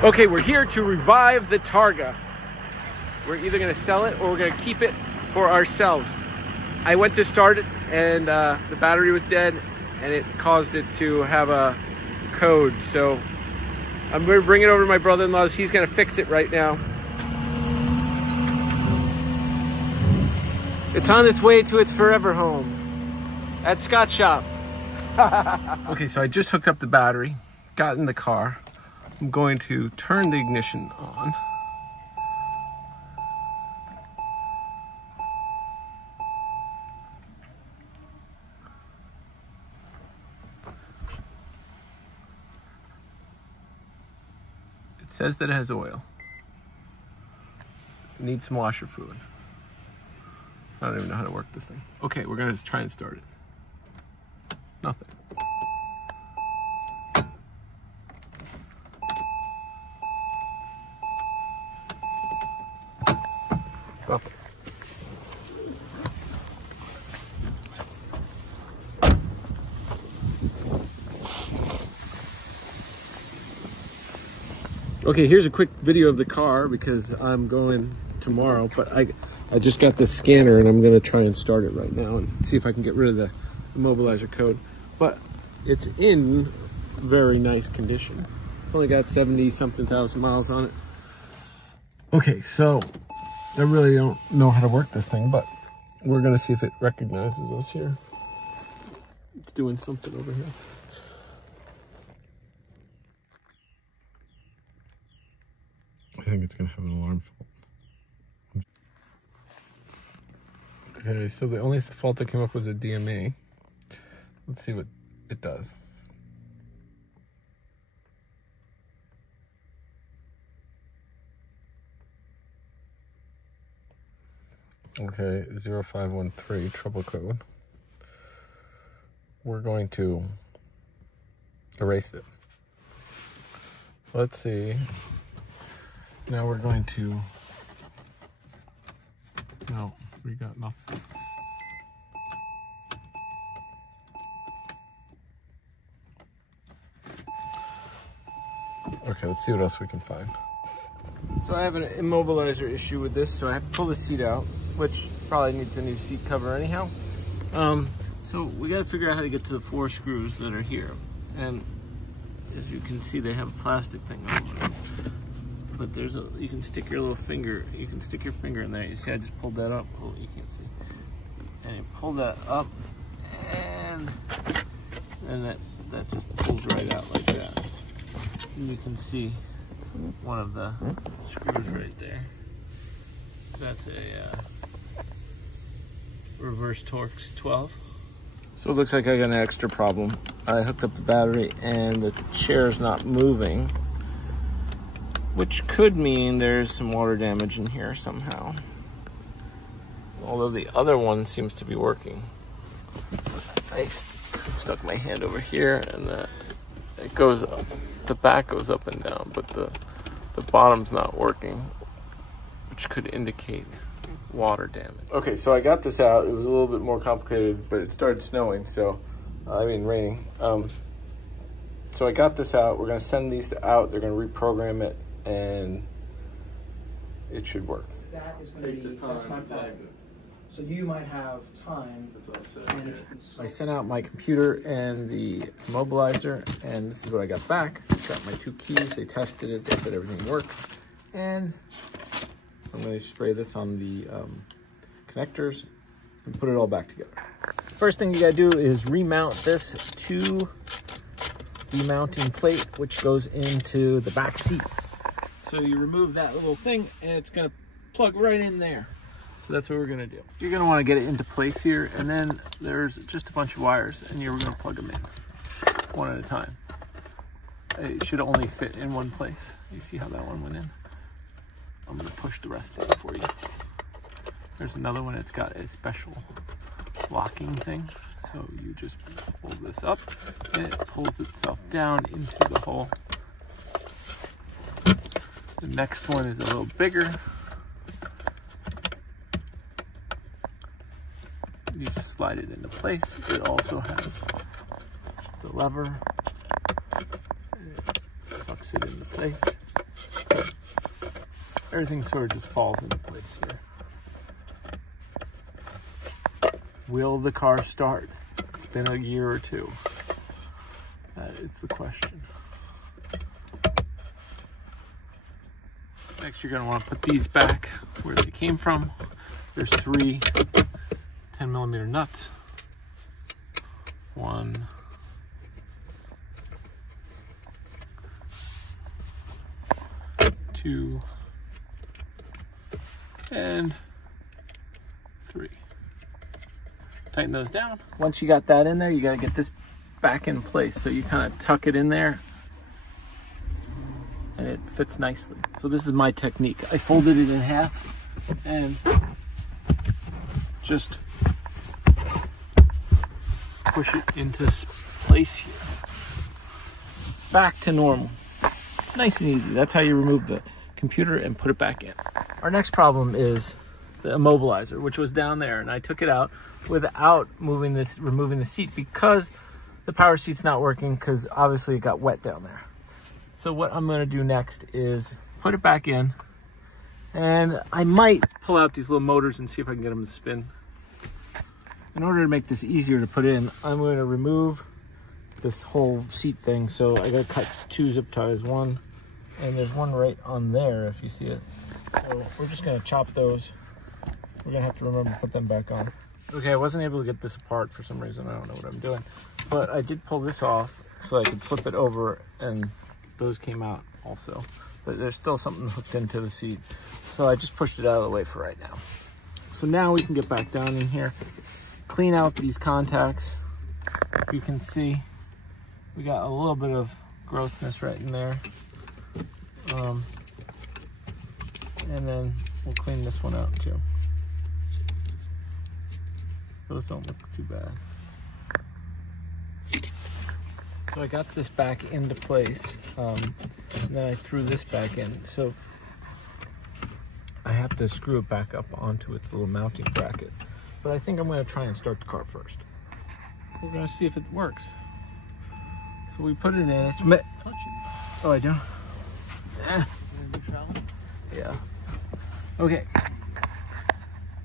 Okay, we're here to revive the Targa. We're either gonna sell it or we're gonna keep it for ourselves. I went to start it and the battery was dead and it caused it to have a code. So I'm gonna bring it over to my brother-in-law's. He's gonna fix it right now. It's on its way to its forever home at Scott's shop. Okay, so I just hooked up the battery, got in the car. I'm going to turn the ignition on. It says that it has oil. It needs some washer fluid. I don't even know how to work this thing. Okay, we're gonna just try and start it. Nothing. Nothing. Okay, here's a quick video of the car because I'm going tomorrow, but I just got the scanner and I'm gonna try and start it right now and see if I can get rid of the Immobilizer code. But it's in very nice condition. It's only got 70-something thousand miles on it. Okay, so I really don't know how to work this thing, but we're gonna see if it recognizes us here. It's doing something over here. I think it's gonna have an alarm fault. Okay, so the only fault that came up was a DMA. Let's see what it does. Okay, 0513 trouble code. We're going to erase it. Let's see. Now we're going to, no, we got nothing. Okay, let's see what else we can find. So I have an Immobilizer issue with this, so I have to pull the seat out, which probably needs a new seat cover anyhow. So we gotta figure out how to get to the 4 screws that are here. And as you can see, they have a plastic thing over them. But there's a, you can stick your little finger, you can stick your finger in there. You see I just pulled that up. Oh, you can't see. And you pull that up and then that just pulls right out like that. And you can see one of the screws right there. That's a reverse Torx 12. So it looks like I got an extra problem. I hooked up the battery and the chair's not moving, which could mean there's some water damage in here somehow. Although the other one seems to be working. I stuck my hand over here and it goes up. The back goes up and down, but the bottom's not working, which could indicate water damage. Okay, so I got this out. It was a little bit more complicated, but it started snowing, so, raining. So I got this out. We're gonna send these out. They're gonna reprogram it, and it should work. That is going to be, that's my problem. So you might have time. That's what I said. I sent out my computer and the Immobilizer, and this is what I got back. Got my 2 keys. They tested it. They said everything works. And I'm going to spray this on the connectors and put it all back together. First thing you got to do is remount this to the mounting plate, which goes into the back seat. So you remove that little thing, and it's going to plug right in there. So that's what we're gonna do. You're gonna wanna get it into place here, and then there's just a bunch of wires, and you're gonna plug them in one at a time. It should only fit in one place. You see how that one went in? I'm gonna push the rest in for you. There's another one, it's got a special locking thing. So you just pull this up, and it pulls itself down into the hole. The next one is a little bigger. You just slide it into place. It also has the lever. It sucks it into place. everything sort of just falls into place here. Will the car start? It's been a year or two. That is the question. Next, you're going to want to put these back where they came from. There's 3 10mm nuts. 1, 2, and 3. Tighten those down. Once you got that in there, you got to get this back in place. So you kind of tuck it in there and it fits nicely. So this is my technique. I folded it in half and just push it into place here. Back to normal. Nice and easy. That's how you remove the computer and put it back in. Our next problem is the immobilizer, which was down there, and I took it out without removing the seat because the power seat's not working, because obviously it got wet down there. So what I'm going to do next is put it back in, and I might pull out these little motors and see if I can get them to spin. In order to make this easier to put in, I'm going to remove this whole seat thing. So I got to cut 2 zip ties, one, and there's one right on there if you see it. So we're just going to chop those. We're going to have to remember to put them back on. Okay, I wasn't able to get this apart for some reason. I don't know what I'm doing. But I did pull this off so I could flip it over, and those came out also. But there's still something hooked into the seat. So I just pushed it out of the way for right now. So now we can get back down in here, clean out these contacts. You can see we got a little bit of grossness right in there. And then we'll clean this one out too. Those don't look too bad. So I got this back into place, and then I threw this back in. So I have to screw it back up onto its little mounting bracket. But I think I'm going to try and start the car first. We're going to see if it works. So we put it in. It's oh, I do? Yeah. Okay.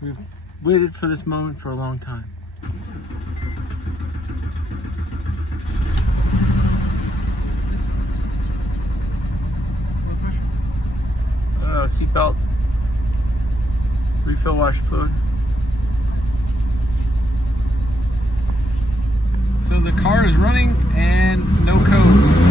We've waited for this moment for a long time. Seatbelt. Refill washer fluid. So the car is running and no codes.